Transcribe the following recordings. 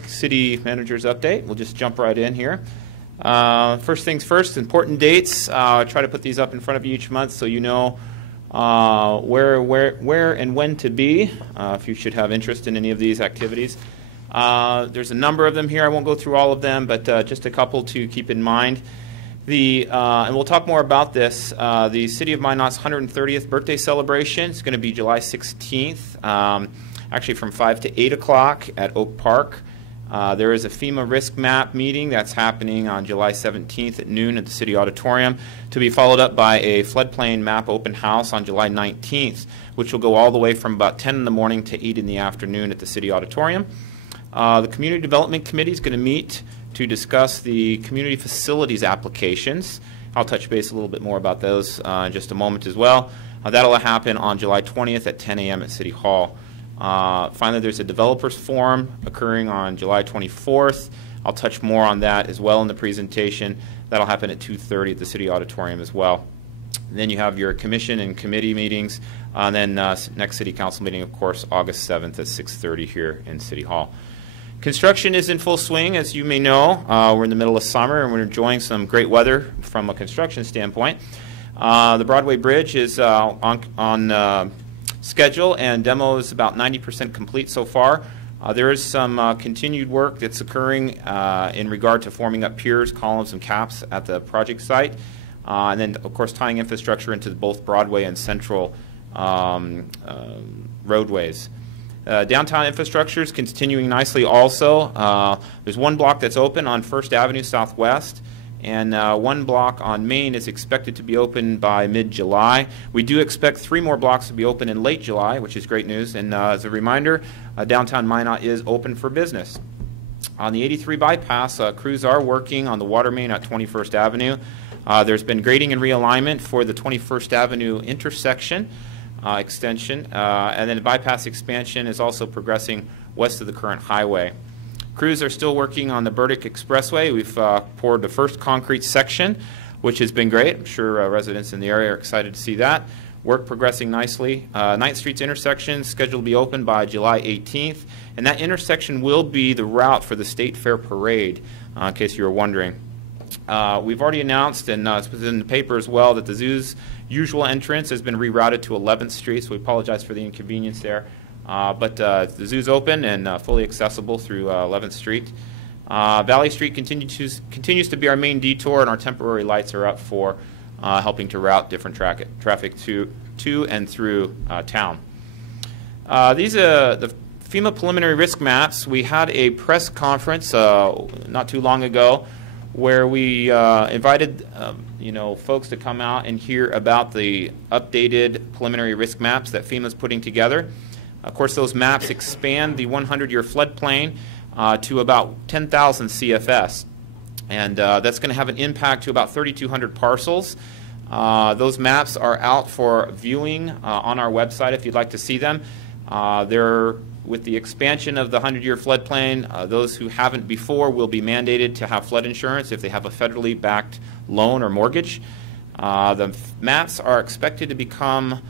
City Manager's Update. We'll just jump right in here. First things first, important dates. I try to put these up in front of you each month so you know where and when to be if you should have interest in any of these activities. There's a number of them here. I won't go through all of them, but just a couple to keep in mind. And we'll talk more about this. The City of Minot's 130th birthday celebration is going to be July 16th, actually from 5 to 8 o'clock at Oak Park. There is a FEMA risk map meeting that's happening on July 17th at noon at the City Auditorium, to be followed up by a floodplain map open house on July 19th, which will go all the way from about 10 in the morning to 8 in the afternoon at the City Auditorium. The Community Development Committee is going to meet to discuss the community facilities applications. I'll touch base a little bit more about those in just a moment as well. That'll happen on July 20th at 10 a.m. at City Hall. Finally, there's a developers forum occurring on July 24th. I'll touch more on that as well in the presentation. That'll happen at 2:30 at the City Auditorium as well. And then you have your commission and committee meetings. And then next City Council meeting, of course, August 7th at 6:30 here in City Hall. Construction is in full swing, as you may know. We're in the middle of summer, and we're enjoying some great weather from a construction standpoint. The Broadway Bridge is on schedule, and demo is about 90% complete so far. There is some continued work that's occurring in regard to forming up piers, columns, and caps at the project site. And then, of course, tying infrastructure into both Broadway and Central roadways. Downtown infrastructure is continuing nicely also. There's one block that's open on 1st Avenue Southwest, and one block on Main is expected to be open by mid-July. We do expect 3 more blocks to be open in late July, which is great news. And as a reminder, downtown Minot is open for business. On the 83 bypass, crews are working on the water main at 21st Avenue. There's been grading and realignment for the 21st Avenue intersection extension, and then the bypass expansion is also progressing west of the current highway. Crews are still working on the Burdick Expressway. We've poured the first concrete section, which has been great. I'm sure residents in the area are excited to see that. Work progressing nicely. 9th Street's intersection is scheduled to be open by July 18th, and that intersection will be the route for the State Fair Parade, in case you were wondering. We've already announced, and it's in the paper as well, that the zoo's usual entrance has been rerouted to 11th Street, so we apologize for the inconvenience there. But the zoo's open and fully accessible through 11th Street. Valley Street continues to be our main detour, and our temporary lights are up for helping to route different traffic to and through town. These are the FEMA preliminary risk maps. We had a press conference not too long ago where we invited folks to come out and hear about the updated preliminary risk maps that FEMA's putting together. Of course, those maps expand the 100-year floodplain to about 10,000 CFS, and that's going to have an impact to about 3,200 parcels. Those maps are out for viewing on our website if you'd like to see them. With the expansion of the 100-year floodplain, those who haven't before will be mandated to have flood insurance if they have a federally backed loan or mortgage. The maps are expected to become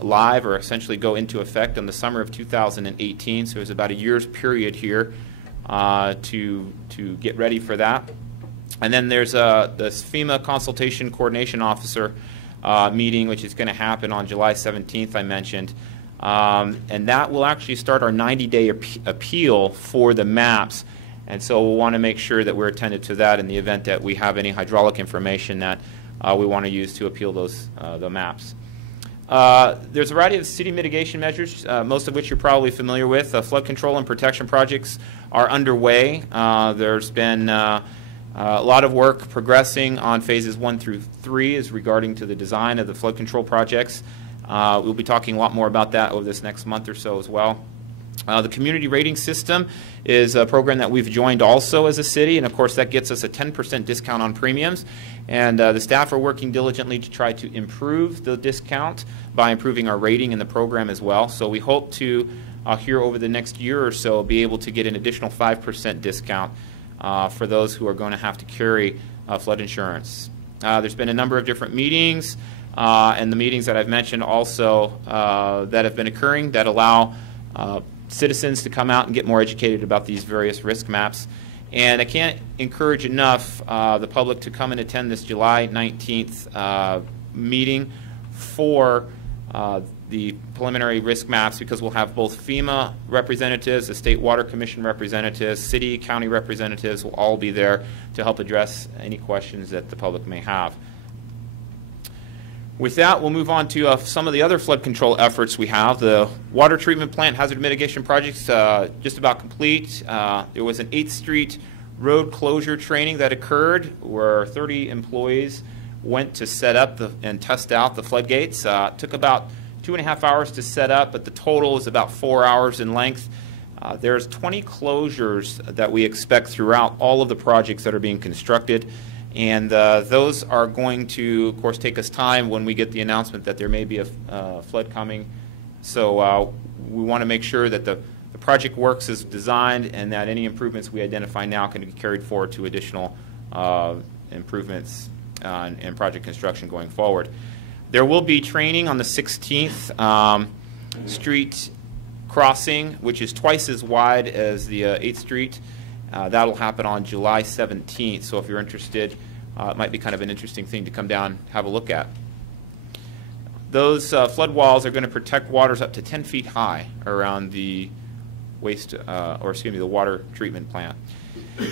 live, or essentially go into effect, in the summer of 2018. So there's about a year's period here to get ready for that. And then there's this FEMA Consultation Coordination Officer meeting, which is going to happen on July 17th, I mentioned. And that will actually start our 90-day appeal for the maps. And so we'll want to make sure that we're attentive to that in the event that we have any hydraulic information that we want to use to appeal the maps. There's a variety of city mitigation measures, most of which you're probably familiar with. Flood control and protection projects are underway. There's been a lot of work progressing on phases 1 through 3 as regarding to the design of the flood control projects. We'll be talking a lot more about that over this next month or so as well. The community rating system is a program that we've joined also as a city, and of course that gets us a 10% discount on premiums. And the staff are working diligently to try to improve the discount by improving our rating in the program as well. So we hope to, here over the next year or so, be able to get an additional 5% discount for those who are going to have to carry flood insurance. There's been a number of different meetings, and the meetings that I've mentioned also that have been occurring that allow citizens to come out and get more educated about these various risk maps. And I can't encourage enough the public to come and attend this July 19th meeting for the preliminary risk maps, because we'll have both FEMA representatives, the State Water Commission representatives, city, county representatives will all be there to help address any questions that the public may have. With that, we'll move on to some of the other flood control efforts we have. The water treatment plant hazard mitigation project's just about complete. There was an 8th Street road closure training that occurred where 30 employees went to set up and test out the floodgates. It took about 2.5 hours to set up, but the total is about 4 hours in length. There's 20 closures that we expect throughout all of the projects that are being constructed. And those are going to, of course, take us time when we get the announcement that there may be a flood coming. So we want to make sure that the project works as designed and that any improvements we identify now can be carried forward to additional improvements in project construction going forward. There will be training on the 16th Street crossing, which is twice as wide as the 8th Street. That'll happen on July 17th, so if you're interested, it might be kind of an interesting thing to come down and have a look at. Those flood walls are going to protect waters up to 10 feet high around the the water treatment plant.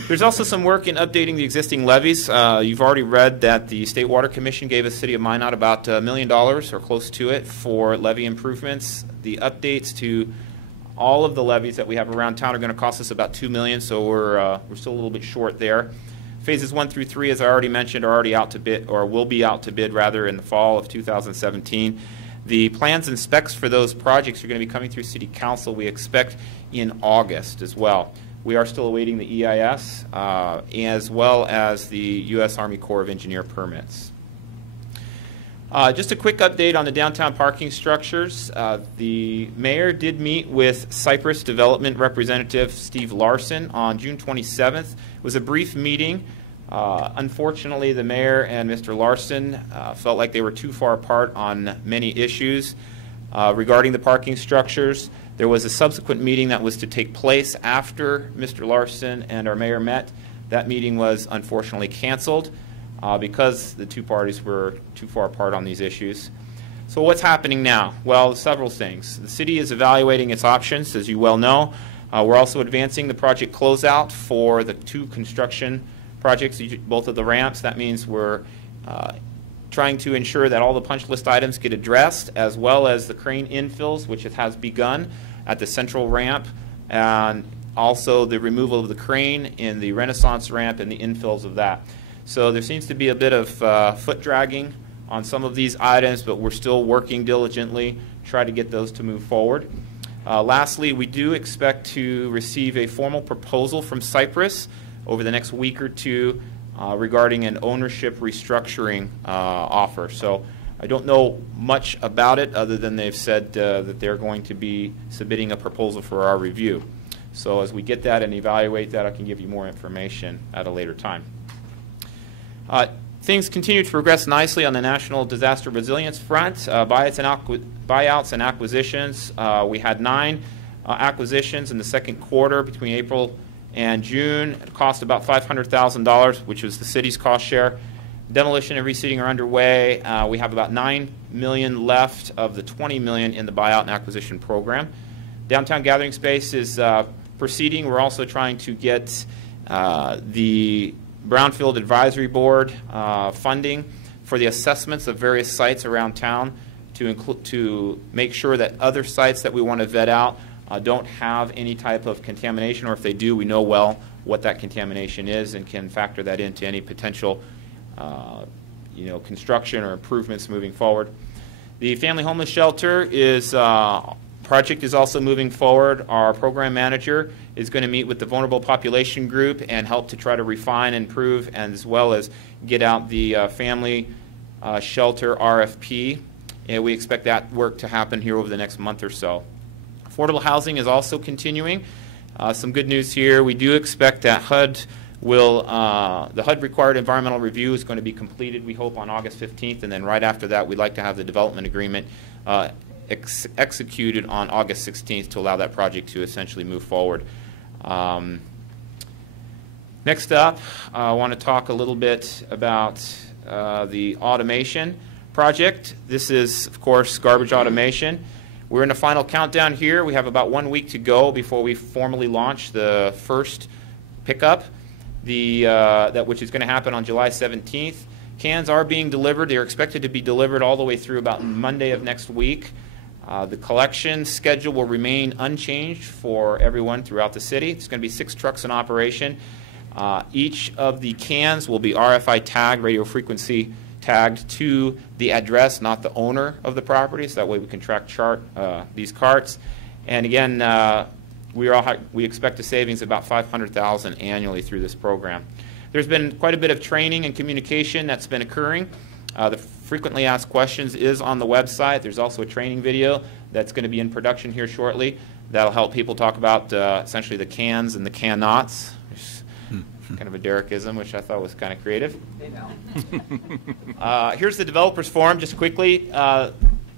There's also some work in updating the existing levees. You've already read that the State Water Commission gave the City of Minot about $1 million or close to it for levee improvements. The updates to all of the levees that we have around town are going to cost us about $2 million, so we're still a little bit short there. Phases 1 through 3, as I already mentioned, are already out to bid, or will be out to bid rather, in the fall of 2017. The plans and specs for those projects are going to be coming through City Council, we expect, in August as well. We are still awaiting the EIS as well as the U.S. Army Corps of Engineer permits. Just a quick update on the downtown parking structures. The mayor did meet with Cypress Development Representative Steve Larson on June 27th. It was a brief meeting. Unfortunately, the mayor and Mr. Larson felt like they were too far apart on many issues regarding the parking structures. There was a subsequent meeting that was to take place after Mr. Larson and our mayor met. That meeting was unfortunately canceled because the two parties were too far apart on these issues. So what's happening now? Well, several things. The city is evaluating its options, as you well know. We're also advancing the project closeout for the 2 construction projects, both of the ramps. That means we're trying to ensure that all the punch list items get addressed, as well as the crane infills, which it has begun at the central ramp, and also the removal of the crane in the Renaissance ramp and the infills of that. So there seems to be a bit of foot dragging on some of these items, but we're still working diligently to try to get those to move forward. Lastly, we do expect to receive a formal proposal from Cypress over the next week or two regarding an ownership restructuring offer. So I don't know much about it other than they've said that they're going to be submitting a proposal for our review. So as we get that and evaluate that, I can give you more information at a later time. Things continue to progress nicely on the National Disaster Resilience front. Buyouts and acquisitions. We had 9 acquisitions in the second quarter between April and June. It cost about $500,000, which was the city's cost share. Demolition and reseeding are underway. We have about $9 million left of the $20 million in the buyout and acquisition program. Downtown gathering space is proceeding. We're also trying to get the Brownfield Advisory Board funding for the assessments of various sites around town to make sure that other sites that we want to vet out don't have any type of contamination, or if they do, we know well what that contamination is and can factor that into any potential construction or improvements moving forward. The family homeless shelter project is also moving forward. Our program manager is going to meet with the vulnerable population group and help to try to refine and improve, and as well as get out the family shelter RFP. And we expect that work to happen here over the next month or so. Affordable housing is also continuing. Some good news here. We do expect that the HUD required environmental review is going to be completed, we hope, on August 15th, and then right after that we'd like to have the development agreement executed on August 16th to allow that project to essentially move forward. Next up, I want to talk a little bit about the automation project. This is, of course, garbage automation. We're in the final countdown here. We have about 1 week to go before we formally launch the first pickup, which is going to happen on July 17th. Cans are being delivered. They're expected to be delivered all the way through about Monday of next week. The collection schedule will remain unchanged for everyone throughout the city. It's going to be 6 trucks in operation. Each of the cans will be RFI tagged, radio frequency tagged to the address, not the owner of the property, so that way we can track these carts. And again, we expect a savings of about $500,000 annually through this program. There's been quite a bit of training and communication that's been occurring. The frequently asked questions is on the website. There's also a training video that's going to be in production here shortly. That'll help people talk about essentially the cans and the can-nots. Kind of a Derekism, which I thought was kind of creative. Here's the developers forum, just quickly.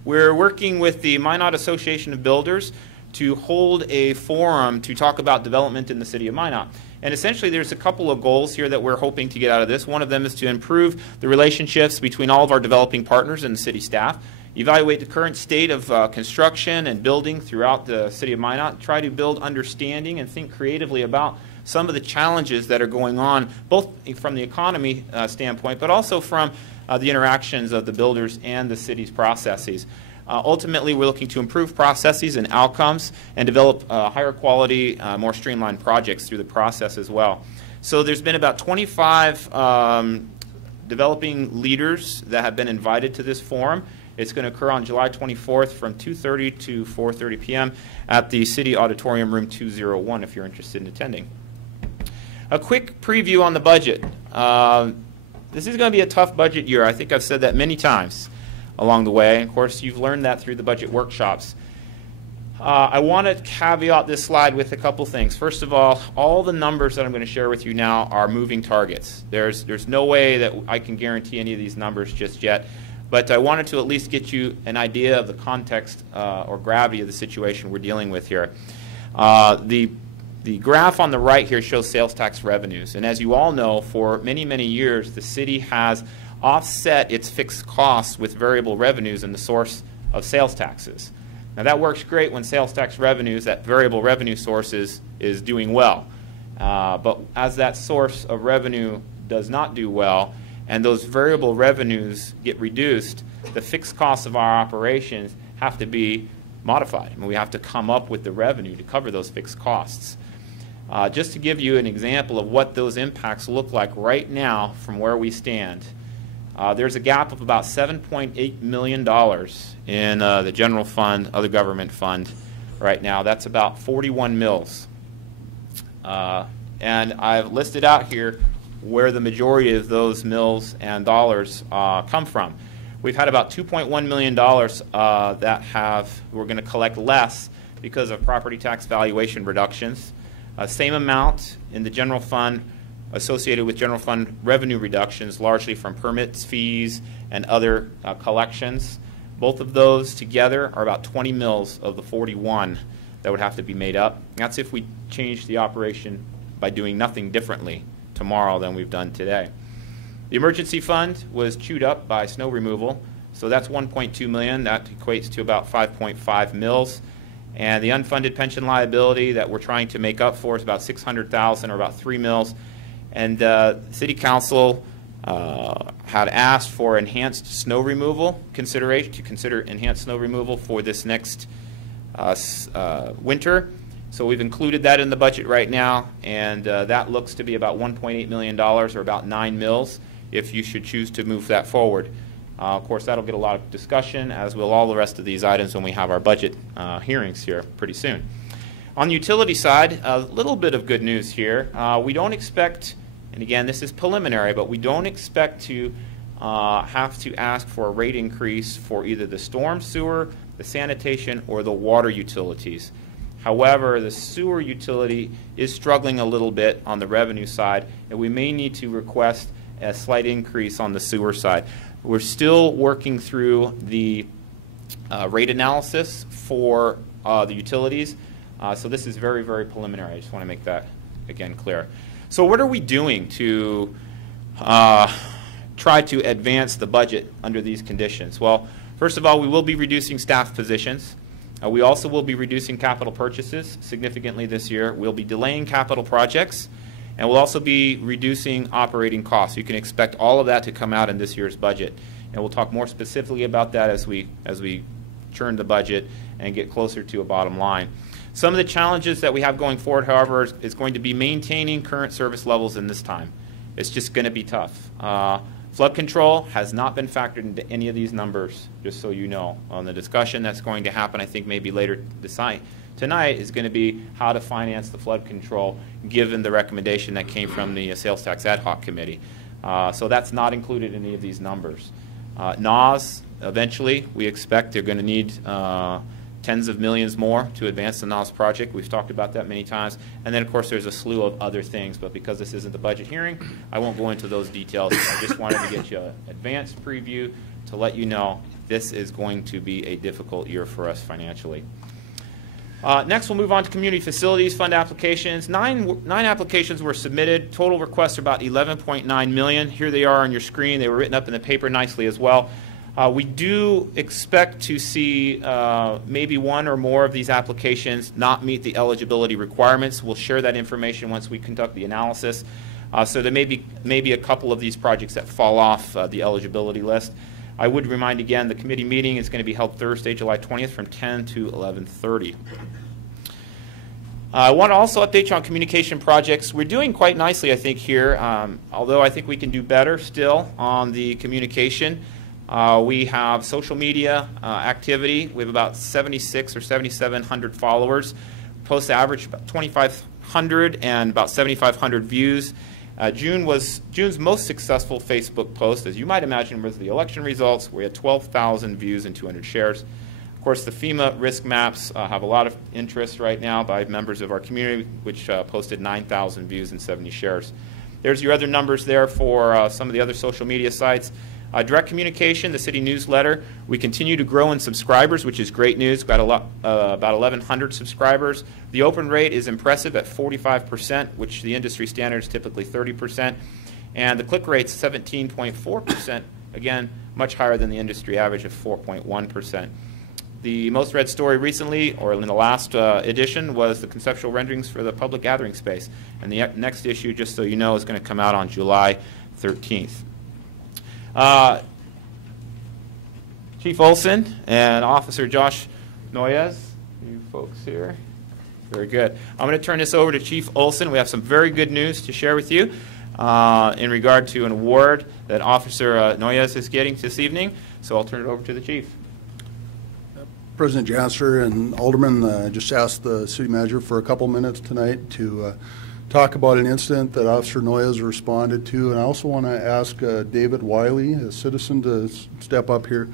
We're working with the Minot Association of Builders to hold a forum to talk about development in the city of Minot. And essentially there's a couple of goals here that we're hoping to get out of this. One of them is to improve the relationships between all of our developing partners and the city staff, evaluate the current state of construction and building throughout the city of Minot, try to build understanding and think creatively about some of the challenges that are going on, both from the economy standpoint, but also from the interactions of the builders and the city's processes. Ultimately, we're looking to improve processes and outcomes and develop higher quality, more streamlined projects through the process as well. So there's been about 25 developing leaders that have been invited to this forum. It's going to occur on July 24th from 2:30 to 4:30 p.m. at the City Auditorium, Room 201, if you're interested in attending. A quick preview on the budget. This is going to be a tough budget year. I think I've said that many times along the way. Of course, you've learned that through the budget workshops. I want to caveat this slide with a couple things. First of all the numbers that I'm going to share with you now are moving targets. There's no way that I can guarantee any of these numbers just yet, but I wanted to at least get you an idea of the context or gravity of the situation we're dealing with here. The graph on the right here shows sales tax revenues, and as you all know, for many, many years, the city has offset its fixed costs with variable revenues in the source of sales taxes. Now that works great when sales tax revenues, that variable revenue source is doing well. But as that source of revenue does not do well, and those variable revenues get reduced, the fixed costs of our operations have to be modified. I mean, we have to come up with the revenue to cover those fixed costs. Just to give you an example of what those impacts look like right now from where we stand, there's a gap of about $7.8 million in the general fund, other government fund right now. That's about 41 mills. And I've listed out here where the majority of those mills and dollars come from. We've had about $2.1 million that we're going to collect less because of property tax valuation reductions. Same amount in the general fund associated with general fund revenue reductions, largely from permits, fees, and other collections. Both of those together are about 20 mills of the 41 that would have to be made up. That's if we change the operation by doing nothing differently tomorrow than we've done today. The emergency fund was chewed up by snow removal, so that's $1.2 million. That equates to about 5.5 mills. And the unfunded pension liability that we're trying to make up for is about $600,000, or about 3 mills. And City Council had asked for enhanced snow removal consideration, to consider enhanced snow removal for this next winter. So we've included that in the budget right now, and that looks to be about $1.8 million, or about 9 mills, if you should choose to move that forward. Of course, that'll get a lot of discussion, as will all the rest of these items when we have our budget hearings here pretty soon. On the utility side, a little bit of good news here. We don't expect, and again, this is preliminary, but we don't expect to have to ask for a rate increase for either the storm sewer, the sanitation, or the water utilities. However, the sewer utility is struggling a little bit on the revenue side, and we may need to request a slight increase on the sewer side. We're still working through the rate analysis for the utilities. So this is very, very preliminary. I just want to make that, again, clear. So what are we doing to try to advance the budget under these conditions? Well, first of all, we will be reducing staff positions. We also will be reducing capital purchases significantly this year. We'll be delaying capital projects, and we'll also be reducing operating costs. You can expect all of that to come out in this year's budget. And we'll talk more specifically about that as we churn the budget and get closer to a bottom line. Some of the challenges that we have going forward, however, is going to be maintaining current service levels in this time. It's just going to be tough. Flood control has not been factored into any of these numbers, just so you know. On the discussion that's going to happen, I think maybe later tonight, is going to be how to finance the flood control given the recommendation that came from the Sales Tax Ad Hoc Committee. So that's not included in any of these numbers. NAWS, eventually, we expect they're going to need tens of millions more to advance the NAWS project. We've talked about that many times. And then, of course, there's a slew of other things. But because this isn't the budget hearing, I won't go into those details. I just wanted to get you an advanced preview to let you know this is going to be a difficult year for us financially. Next, we'll move on to community facilities fund applications. Nine applications were submitted. Total requests are about $11.9 million. Here they are on your screen. They were written up in the paper nicely as well. We do expect to see maybe one or more of these applications not meet the eligibility requirements. We'll share that information once we conduct the analysis. So there may be a couple of these projects that fall off the eligibility list. I would remind again, the committee meeting is going to be held Thursday, July 20th from 10 to 11:30. I want to also update you on communication projects. We're doing quite nicely, I think, here, although I think we can do better still on the communication. We have social media activity. We have about 76 or 7,700 followers. Posts average about 2,500 and about 7,500 views. June's most successful Facebook post, as you might imagine, was the election results. We had 12,000 views and 200 shares. Of course, the FEMA risk maps have a lot of interest right now by members of our community, which posted 9,000 views and 70 shares. There's your other numbers there for some of the other social media sites. Direct communication, the city newsletter, we continue to grow in subscribers, which is great news. About 1,100 subscribers. The open rate is impressive at 45%, which the industry standard is typically 30%. And the click rate's 17.4%, again, much higher than the industry average of 4.1%. The most read story recently, or in the last edition, was the conceptual renderings for the public gathering space. And the next issue, just so you know, is going to come out on July 13th. Chief Olson and Officer Josh Noyes, you folks here. Very good. I'm going to turn this over to Chief Olson. We have some very good news to share with you in regard to an award that Officer Noyes is getting this evening. So I'll turn it over to the Chief. President Janser and Alderman, just asked the City Manager for a couple minutes tonight to talk about an incident that Officer Noyes responded to, and I also want to ask David Wiley, a citizen, to step up here.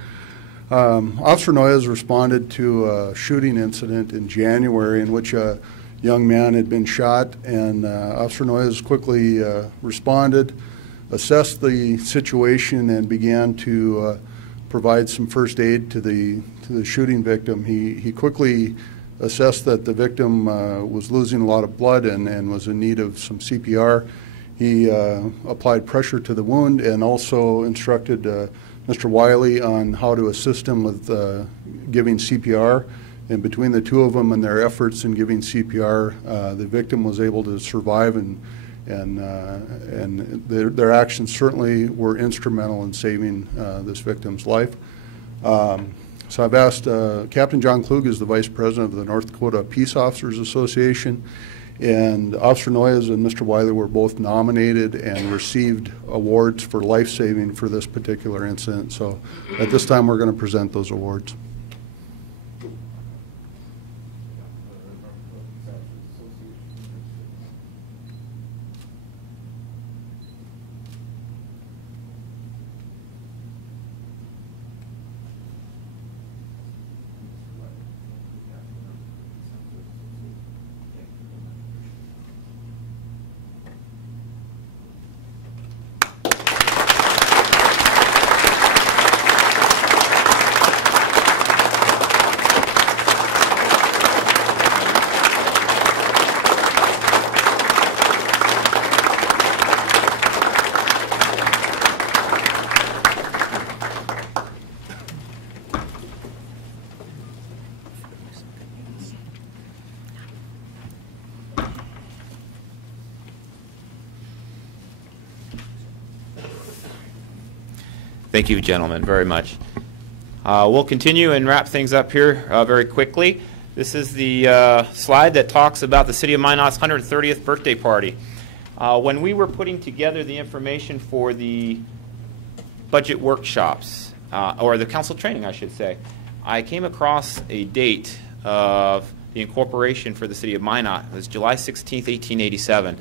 Officer Noyes responded to a shooting incident in January in which a young man had been shot, and Officer Noyes quickly responded, assessed the situation, and began to provide some first aid to the shooting victim. He quickly assessed that the victim was losing a lot of blood and was in need of some CPR. He applied pressure to the wound and also instructed Mr. Wiley on how to assist him with giving CPR. And between the two of them and their efforts in giving CPR, the victim was able to survive, and their actions certainly were instrumental in saving this victim's life. So I've asked, Captain John Klug is the Vice President of the North Dakota Peace Officers Association, and Officer Noyes and Mr. Wiley were both nominated and received awards for life-saving for this particular incident. So at this time we're going to present those awards. Thank you, gentlemen, very much. We'll continue and wrap things up here very quickly. This is the slide that talks about the City of Minot's 130th birthday party. When we were putting together the information for the budget workshops, or the council training, I should say, I came across a date of the incorporation for the City of Minot. It was July 16th, 1887.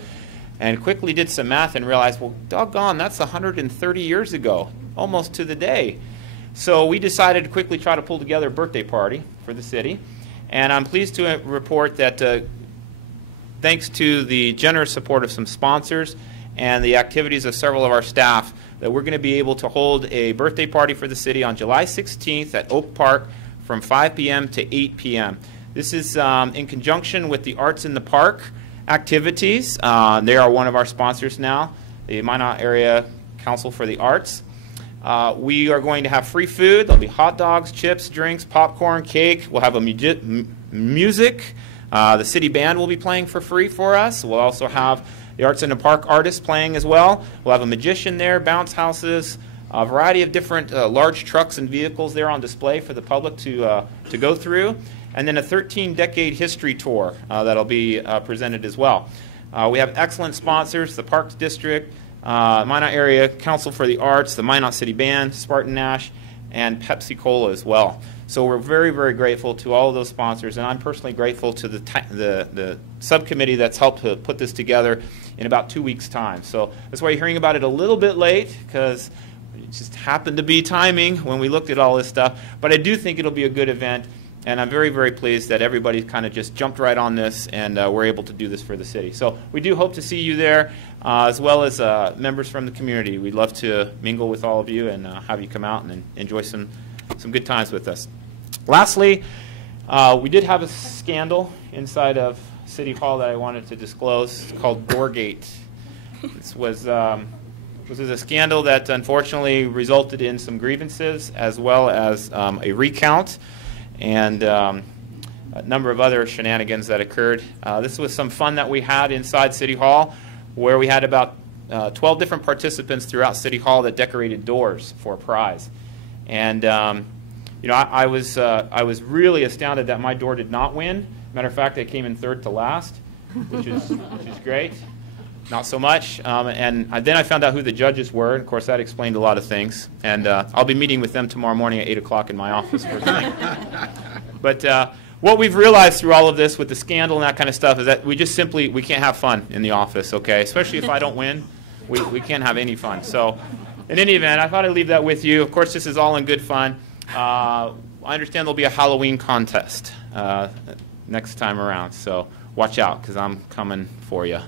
And quickly did some math and realized, well, doggone, that's 130 years ago, almost to the day. So we decided to quickly try to pull together a birthday party for the city. And I'm pleased to report that thanks to the generous support of some sponsors and the activities of several of our staff, that we're going to be able to hold a birthday party for the city on July 16th at Oak Park from 5 p.m. to 8 p.m. This is in conjunction with the Arts in the Park activities. They are one of our sponsors now, the Minot Area Council for the Arts. We are going to have free food. There'll be hot dogs, chips, drinks, popcorn, cake. We'll have a music. The city band will be playing for free for us. We'll also have the Arts in the Park artists playing as well. We'll have a magician there, bounce houses, a variety of different large trucks and vehicles there on display for the public to go through, and then a 13-decade history tour that'll be presented as well. We have excellent sponsors, the Parks District, Minot Area Council for the Arts, the Minot City Band, Spartan Nash, and Pepsi Cola as well. So we're very, very grateful to all of those sponsors, and I'm personally grateful to the subcommittee that's helped to put this together in about 2 weeks' time. So that's why you're hearing about it a little bit late, because it just happened to be timing when we looked at all this stuff. But I do think it'll be a good event, and I'm very, very pleased that everybody kind of just jumped right on this, and we're able to do this for the city. So we do hope to see you there, as well as members from the community. We'd love to mingle with all of you and have you come out and enjoy some good times with us. Lastly, we did have a scandal inside of City Hall that I wanted to disclose. It's called Doorgate. This was a scandal that unfortunately resulted in some grievances, as well as a recount and a number of other shenanigans that occurred. This was some fun that we had inside City Hall, where we had about 12 different participants throughout City Hall that decorated doors for a prize. And you know, I was really astounded that my door did not win. Matter of fact, I came in third to last, which is great. Not so much. And then I found out who the judges were, and of course that explained a lot of things. And I'll be meeting with them tomorrow morning at 8 o'clock in my office. But what we've realized through all of this with the scandal and that kind of stuff is that we can't have fun in the office, okay? Especially if I don't win, we can't have any fun. So in any event, I thought I'd leave that with you. Of course, this is all in good fun. I understand there'll be a Halloween contest next time around, so watch out, because I'm coming for you.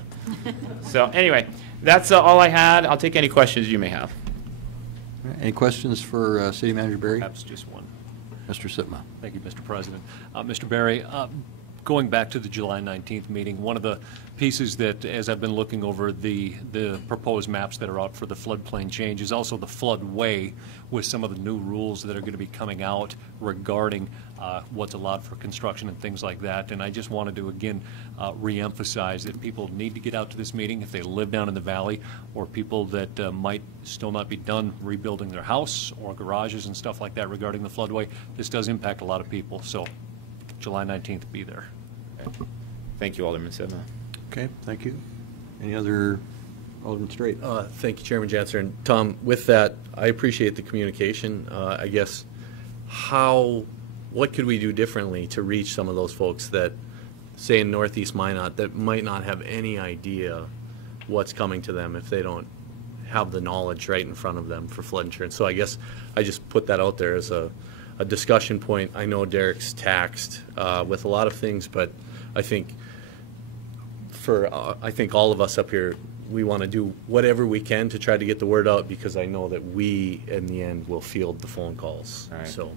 So anyway, that's all I had. I'll take any questions you may have. Any questions for City Manager Berry? Perhaps just one. Mr. Sitma. Thank you, Mr. President. Mr. Berry, going back to the July 19th meeting, one of the pieces that, as I've been looking over the proposed maps that are out for the floodplain change, is also the floodway, with some of the new rules that are going to be coming out regarding what's allowed for construction and things like that. And I just wanted to, again, reemphasize that people need to get out to this meeting if they live down in the valley, or people that might still not be done rebuilding their house or garages and stuff like that regarding the floodway. This does impact a lot of people, so July 19th, be there. Okay. Thank you, Alderman Sitma. Okay, thank you. Any other? Alderman Straight. Thank you, Chairman Janser. And Tom, with that, I appreciate the communication. I guess what could we do differently to reach some of those folks that, say in Northeast Minot, that might not have any idea what's coming to them if they don't have the knowledge right in front of them for flood insurance? So I guess I just put that out there as a discussion point. I know Derek's taxed with a lot of things, but I think I think all of us up here, we want to do whatever we can to try to get the word out, because I know that we, in the end, will field the phone calls. Right. So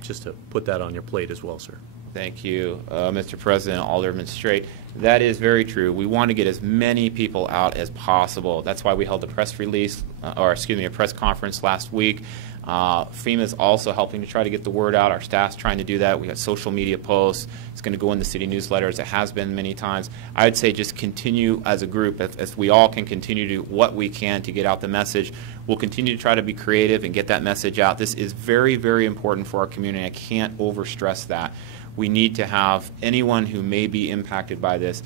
just to put that on your plate as well, sir. Thank you, Mr. President, Alderman Straight. That is very true. We want to get as many people out as possible. That's why we held a press release, a press conference last week. FEMA is also helping to try to get the word out. Our staff's trying to do that. We have social media posts. It's going to go in the city newsletters. It has been many times. I would say just continue as a group, if we all can continue to do what we can to get out the message. We'll continue to try to be creative and get that message out. This is very, very important for our community. I can't overstress that. We need to have anyone who may be impacted by this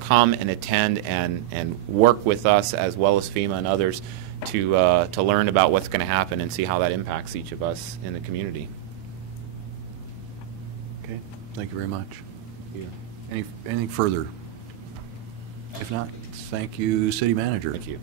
come and attend and work with us as well as FEMA and others to learn about what's going to happen and see how that impacts each of us in the community. Okay, thank you very much. Yeah. Anything further? If not, thank you, City Manager. Thank you.